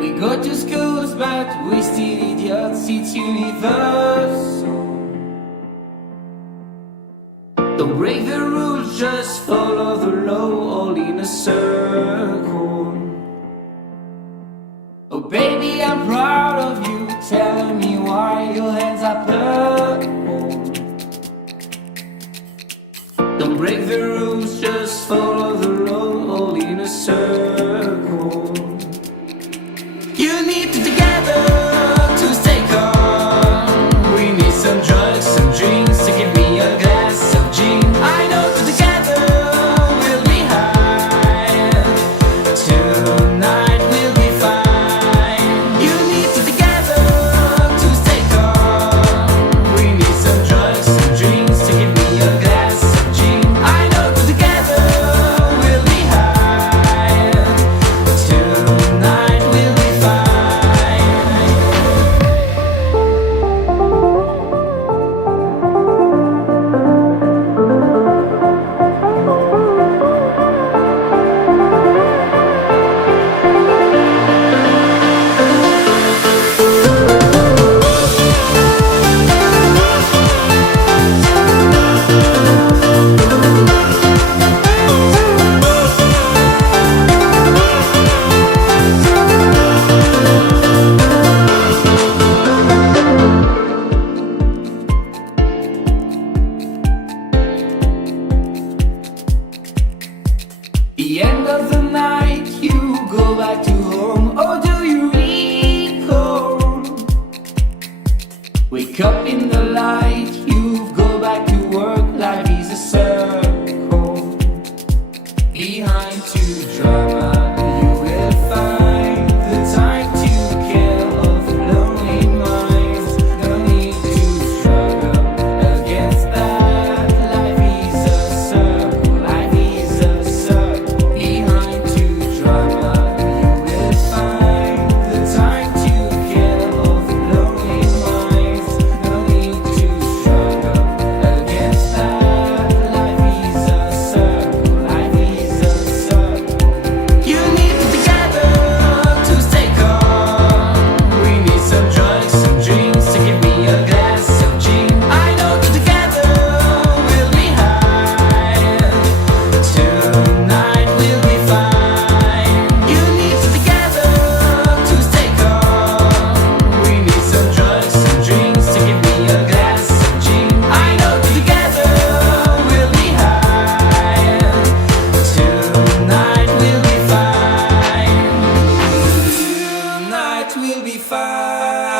We go to schools, but we still idiots, it's universal. Don't break the rules, just follow the law, all in a circle. Oh baby, I'm proud of you, tell me why your hands are purple. Don't break the rules, just follow the law, all in a circle. You need to together to stay calm. We need some drugs, some drinks, so give me a glass of gin. I know that together we'll be high. Tonight we'll be fine. You need to together to stay calm. We need some drugs, some drinks, so give me a glass of gin. I know that together we'll be high. Tonight we'll be fine. we'll be fine.